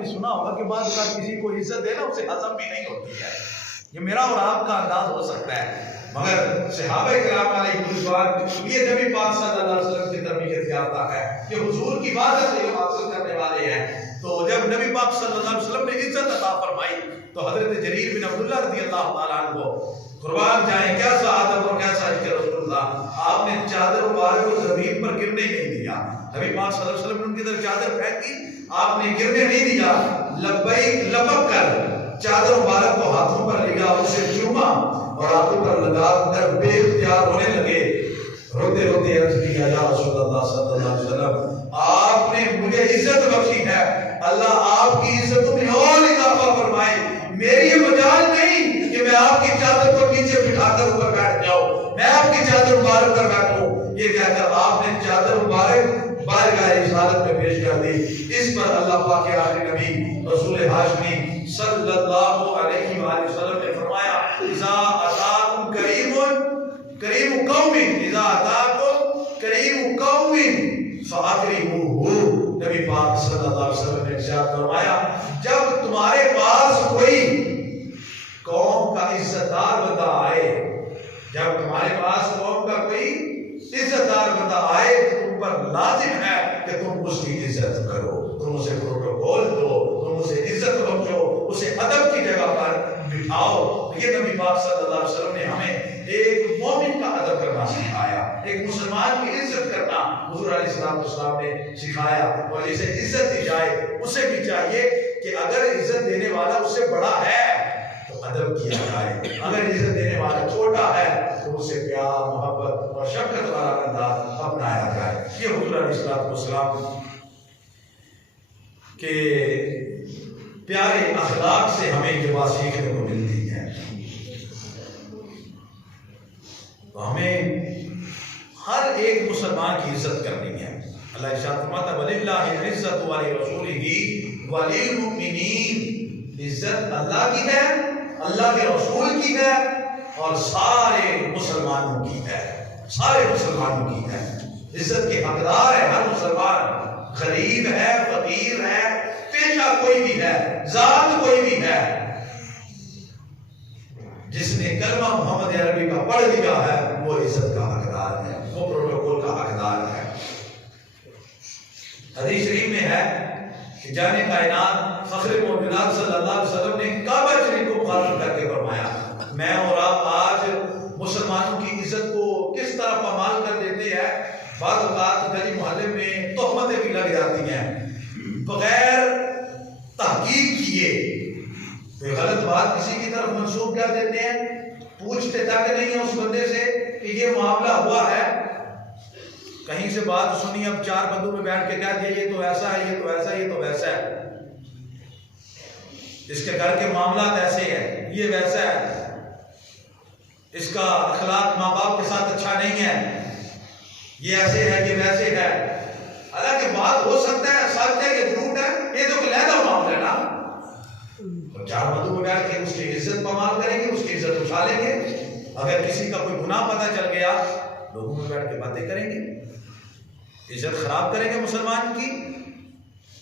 بھی سنا ہوگا کہ بعض اوقات کسی کو عزت دینا اسے ہضم بھی نہیں ہوتی ہے. یہ میرا اور آپ کا انداز ہو سکتا ہے، مگر صحابہ کرام علیہ الرضوان یہ نبی پاک صلی اللہ علیہ وسلم کی تربیت یافتہ ہے کہ حضور کی بات سے یہ حاصل کرنے والے ہیں. تو جب نبی پاک صلی اللہ علیہ وسلم نے عزت عطا فرمائی تو حضرت جریر بن عبداللہ رضی اللہ تعالیٰ عنہ کو قربان جائیں کیسا ادب اور کیسا عشق رسول اللہ. آپ نے چادر مبارک کو زمین پر گرنے نہیں دیا. نبی پاک صلی اللہ علیہ وسلم نے ان کی طرف چادر پھینکی، آپ نے گرنے نہیں دیا. لبیک لپک کر چادر مبارک کو ہاتھوں پر لیا، اسے چوما اور آنکھوں پر لگا کر بے اختیار ہونے لگے. روتے روتے عرض کیا یا رسول اللہ صلی اللہ علیہ وسلم آپ نے مجھے عزت بخشی ہے، اللہ آپ کی عزت میں اور اضافہ فرمائے. میری یہ مجال نہیں کہ میں آپ کی چادر کو نیچے بٹھا کر اوپر بیٹھ جاؤں، میں آپ کی چادر مبارک پر بیٹھوں. یہ کہہ کر آپ نے چادر مبارک بارگاہ رسالت میں پیش کر دی. اس پر اللہ پاک کے آخری نبی رسول ہاشمی صلی اللہ علیہ وآلہ وسلم نے فرمایا اذا اتاکم کریم قوم اذا اتاکم کریم قوم فاکرموہ. نبی پاک صلی اللہ علیہ وسلم نے ارشاد فرمایا جب تمہارے پاس کوئی قوم کا عزت دار بندہ آئے، جب تمہارے پاس قوم کا کوئی عزت دار بندہ آئے تو تم پر لازم ہے کہ تم اس کی عزت کرو، تم اسے پروٹوکول دو، تم اسے عزت بخشو، اسے ادب کی جگہ پر بٹھاؤ. یہ نبی پاک صلی اللہ علیہ وسلم نے ہمیں ایک مومن کا ادب کرنا سکھایا، ایک مسلمان کی عزت کرنا حضور علیہ السلام نے سکھایا. اور جسے عزت دی جائے اسے بھی چاہیے کہ اگر عزت دینے والا اس سے بڑا ہے تو ادب کیا جائے، اگر عزت دینے والا چھوٹا ہے تو اسے پیار محبت اور شفقت والا انداز اپنایا جائے. یہ حضور علیہ السلام کے پیارے اخلاق سے ہمیں یہ بات سیکھنے کو ملتی ہے. تو ہمیں ہر ایک مسلمان کی عزت کرنی ہے. اللہ ارشاد فرماتا ہے وَلِلَّهِ الْعِزَّةُ وَلِرَسُولِهِ وَلِلْمُؤْمِنِينَ. عزت اللہ کی ہے، اللہ کے رسول کی ہے اور سارے مسلمانوں کی ہے، سارے مسلمانوں کی ہے. عزت کے حقدار ہے ہر مسلمان، غریب ہے، فقیر ہے، پیشہ کوئی بھی ہے، ذات کوئی بھی ہے. جس نے کلمہ محمد عربی کا پڑھ لیا ہے وہ عزت کا حقدار ہے، وہ پروٹوکول کا حقدار ہے. حدیث شریف میں ہے کہ جانے کائنات فخر مومنات صلی اللہ علیہ وسلم نے کعبہ شریف کو مخاطب کر کے فرمایا میں اور آپ آج مسلمانوں کی عزت کو کس طرح پامال کر دیتے ہیں. بعض اوقات گلی محلے میں تہمتیں بھی لگ جاتی ہیں بغیر تحقیق کیے، کوئی غلط بات کسی کی طرف منسوب کر دیتے ہیں، پوچھتے تک نہیں ہیں اس بندے سے کہ یہ معاملہ ہوا ہے. کہیں سے بات سنی، اب چار بندوں میں بیٹھ کے کہہ دیا یہ تو ایسا ہے، یہ تو ایسا ہے، یہ تو ویسا ہے، اس کے گھر کے معاملات ایسے ہیں، یہ ویسا ہے، اس کا اخلاق ماں باپ کے ساتھ اچھا نہیں ہے، یہ ایسے ہے، یہ ویسے ہے. حالانکہ بات ہو سکتا ہے سچ ہے، یہ جھوٹ ہے، یہ تو علیحدہ معاملہ ہے نا. چار بندوں میں بیٹھ کے اس کی عزت پامال کریں گے، اس کی عزت اچھالیں گے. اگر کسی کا کوئی گناہ پتہ چل گیا لوگوں میں بیٹھ کے باتیں کریں گے، عزت خراب کریں گے مسلمان کی.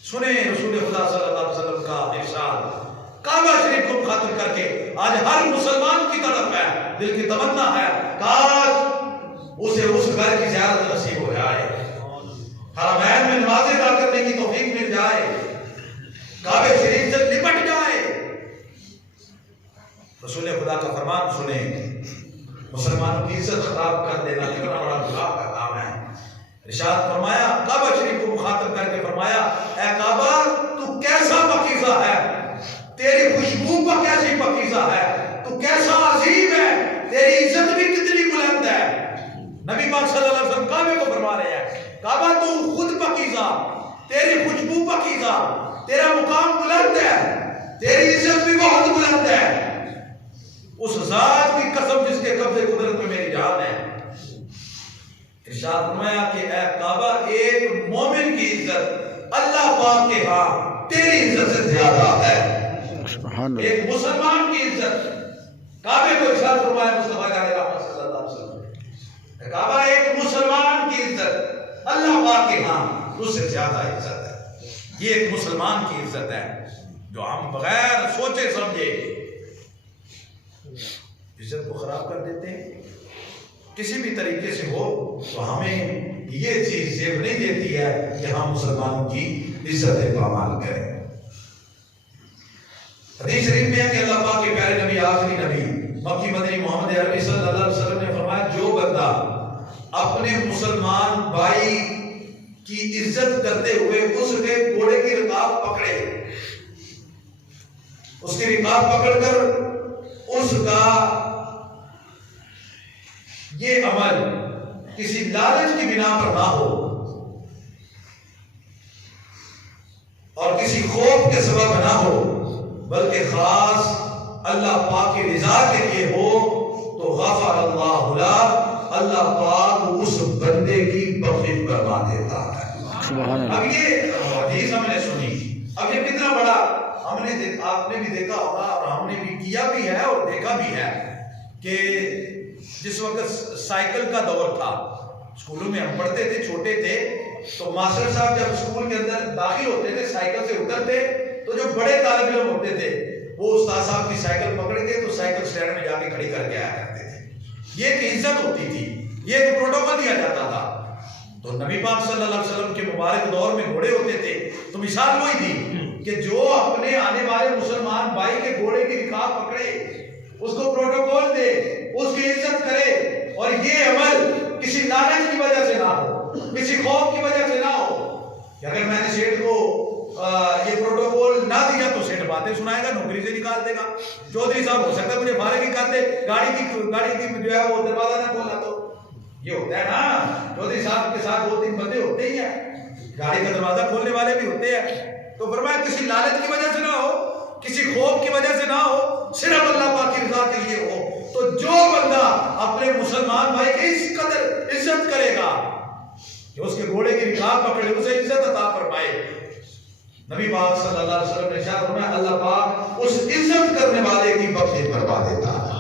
سنیں رسول خدا صلی اللہ علیہ وسلم کا ارشاد کعبہ شریف کو مخاطب کر کے آج ہر مسلمان کی طرف ہے، دل کی تمنا ہے کاش اسے اس گھر کی زیارت نصیب ہو جائے، حرمین میں نمازیں ادا کرنے کی توفیق مل جائے، کعبہ شریف سے لپٹ جائے. رسول خدا کا فرمان سنیں، مسلمانوں کی عزت خراب کر دینا کتنا بڑا گناہ کا کام ہے. ارشاد فرمایا کعبہ شریف کو مخاطب کر کے فرمایا اے کعبہ تو کیسا پاکیزہ ہے، تیری خوشبو کا کیسی پاکیزہ ہے، تو کیسا عظیم ہے، تیری عزت بھی کتنی بلند ہے. نبی پاک صلی اللہ علیہ وسلم کعبے کو فرما رہے ہیں کعبہ تو خود پاکیزہ، تیری خوشبو پاکیزہ، تیرا مقام بلند ہے، تیری عزت بھی بہت بلند ہے. اس ذات کی قسم جس کے قبضے قدرت میں میری جان ہے. ارشاد فرمایا کہ اے کعبہ ایک مومن کی عزت اللہ پاک کے ہاں تیری عزت سے زیادہ ہے. ایک مسلمان کی عزت کعبے کو ارشاد فرمایا مصطفیٰ علیہ رحمت صلی اللہ علیہ وسلم کعبہ ایک مسلمان کی عزت اللہ پاک کے ہاں اس سے زیادہ عزت ہے. یہ ایک مسلمان کی عزت ہے جو ہم بغیر سوچے سمجھے عزت کو خراب کر دیتے ہیں کسی بھی طریقے سے ہو، تو ہمیں یہ چیز زیب نہیں دیتی ہے کہ ہم مسلمانوں کی عزت پامال کریں۔ حدیث شریف میں ہے کہ اللہ پاک کے پیارے نبی، آخری نبی مکی مدنی محمد عربی صلی اللہ علیہ وسلم نے فرمایا، جو بندہ اپنے مسلمان بھائی کی عزت کرتے ہوئے اس کے گھوڑے کی رکاب پکڑے، اس کی رکاب پکڑ کر اس کا یہ عمل کسی لالچ کی بنا پر نہ ہو اور کسی خوف کے سبب نہ ہو، بلکہ خاص اللہ پاک کی رضا کے لیے ہو، تو غفر اللہ له، اللہ پاک اس بندے کی بخشش فرما دیتا ہے۔ اب یہ حدیث ہم نے سنی، اب یہ کتنا بڑا ہم نے آپ نے بھی دیکھا ہوگا اور ہم نے بھی کیا بھی ہے اور دیکھا بھی ہے کہ جس وقت سائیکل کا دور تھا، اسکولوں میں ہم پڑھتے تھے، چھوٹے تھے، تو ماسٹر صاحب جب اسکول کے اندر داخل ہوتے تھے سائیکل سے اترتے تو جو بڑے طالب علم ہوتے تھے وہ استاد صاحب کی سائیکل پکڑ کے تو سائیکل سٹینڈ میں جا کے کھڑی کر کے آیا کرتے تھے۔ یہ ایک عزت ہوتی تھی، یہ ایک پروٹوکول دیا جاتا تھا۔ تو نبی پاک صلی اللہ علیہ وسلم کے مبارک دور میں گھوڑے ہوتے تھے، تو مثال وہی تھی کہ جو اپنے آنے والے مسلمان بھائی کے گھوڑے کی رکاب پکڑے، اس کو پروٹوکول دے، اس کی عزت کرے، اور یہ عمل کسی لالچ کی وجہ سے نہ ہو، کسی خوف کی وجہ سے نہ ہو کہ اگر میں نے سیٹ کو یہ پروٹوکول نہ دیا تو سیٹ باتیں سنائے گا، نوکری سے نکال دے گا، چودھری صاحب ہو سکتا ہے مجھے فارغ ہی کرتے، گاڑی کی جو ہے وہ دروازہ نہ کھولا تو یہ ہوتا ہے نا، چودھری صاحب کے ساتھ 2-3 بندے ہوتے ہی ہیں، گاڑی کا دروازہ کھولنے والے بھی ہوتے ہیں۔ تو فرمایا کسی لالچ کی وجہ سے نہ ہو، کسی خوف کی وجہ سے نہ ہو، صرف اللہ پاک کی رضا کے لیے ہو۔ تو جو بندہ اپنے مسلمان بھائی کی اس قدر عزت کرے گا کہ اس کے گھوڑے کی رکاب پکڑے، اسے عزت عطا فرمائے، نبی پاک صلی اللہ علیہ وسلم نے ارشاد فرمایا اللہ پاک اس عزت کرنے والے کی بخشش فرما دیتا ہے۔